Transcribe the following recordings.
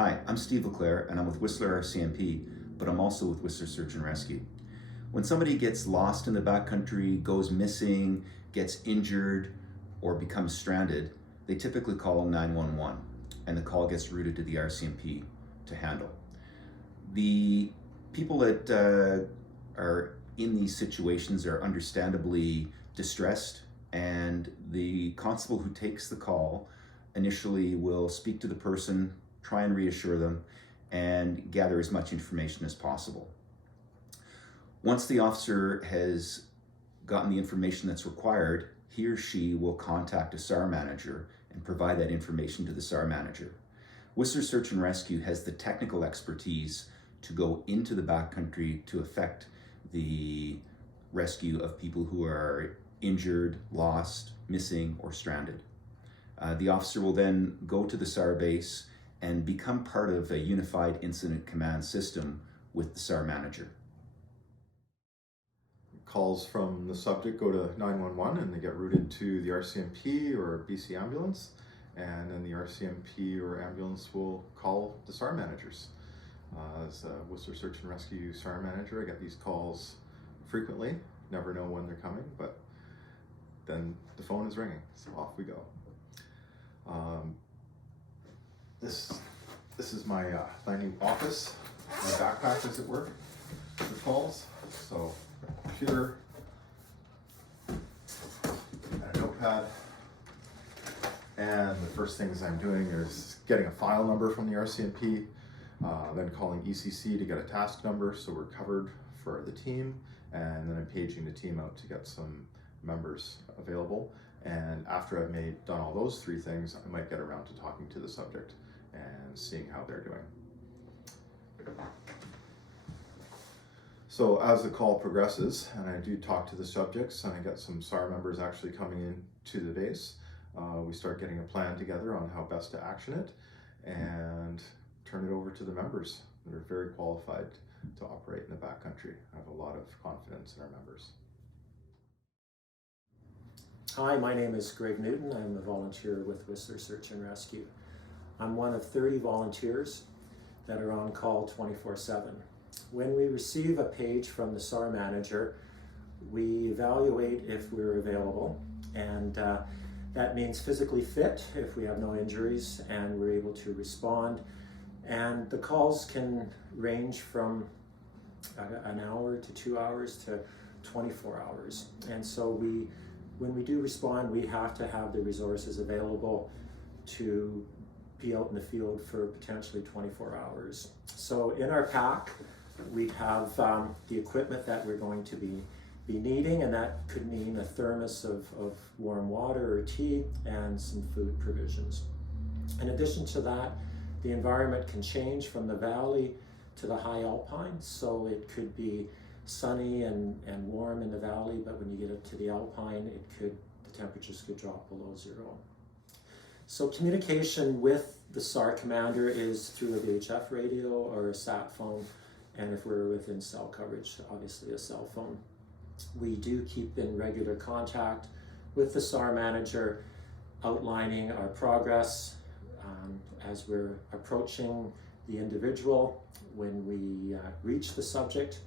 Hi, I'm Steve LeClaire and I'm with Whistler RCMP, but I'm also with Whistler Search and Rescue. When somebody gets lost in the backcountry, goes missing, gets injured, or becomes stranded, they typically call 911 and the call gets routed to the RCMP to handle. The people that are in these situations are understandably distressed, and the constable who takes the call initially will speak to the person, try and reassure them, and gather as much information as possible. Once the officer has gotten the information that's required, he or she will contact a SAR manager and provide that information to the SAR manager. Whistler Search and Rescue has the technical expertise to go into the backcountry to effect the rescue of people who are injured, lost, missing, or stranded. The officer will then go to the SAR base and become part of a unified incident command system with the SAR manager. Calls from the subject go to 911 and they get routed to the RCMP or BC ambulance, and then the RCMP or ambulance will call the SAR managers. As a Whistler Search and Rescue SAR manager, I get these calls frequently, never know when they're coming, but then the phone is ringing, so off we go. This is my new office, my backpack as it were, for calls. So computer and a notepad, and the first things I'm doing is getting a file number from the RCMP, then calling ECC to get a task number so we're covered for the team, and then I'm paging the team out to get some members available. And after I've done all those three things, I might get around to talking to the subject and seeing how they're doing. So as the call progresses and I do talk to the subjects and I get some SAR members actually coming in to the base, we start getting a plan together on how best to action it and turn it over to the members that are very qualified to operate in the backcountry. I have a lot of confidence in our members. Hi, my name is Greg Newton. I'm a volunteer with Whistler Search and Rescue. I'm one of 30 volunteers that are on call 24/7. When we receive a page from the SAR manager, we evaluate if we're available, and that means physically fit if we have no injuries and we're able to respond. And the calls can range from an hour to 2 hours to 24 hours. And so when we do respond, we have to have the resources available to be out in the field for potentially 24 hours. So in our pack, we have the equipment that we're going to be needing, and that could mean a thermos of warm water or tea and some food provisions. In addition to that, the environment can change from the valley to the high alpine, so it could be sunny and warm in the valley, but when you get up to the alpine, the temperatures could drop below zero. So communication with the SAR commander is through a VHF radio or a sat phone, and if we're within cell coverage, obviously a cell phone. We do keep in regular contact with the SAR manager, outlining our progress as we're approaching the individual, when we reach the subject,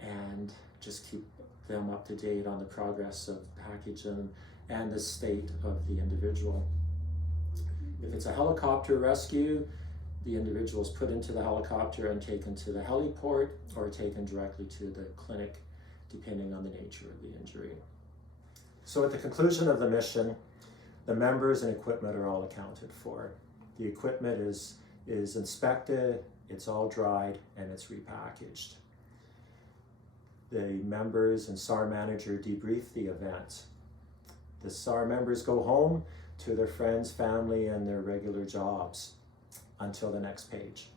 and just keep them up to date on the progress of packaging and the state of the individual. If it's a helicopter rescue, the individual is put into the helicopter and taken to the heliport or taken directly to the clinic, depending on the nature of the injury. So at the conclusion of the mission, the members and equipment are all accounted for. The equipment is inspected, it's all dried, and it's repackaged. The members and SAR manager debrief the event. The SAR members go home to their friends, family, and their regular jobs until the next page.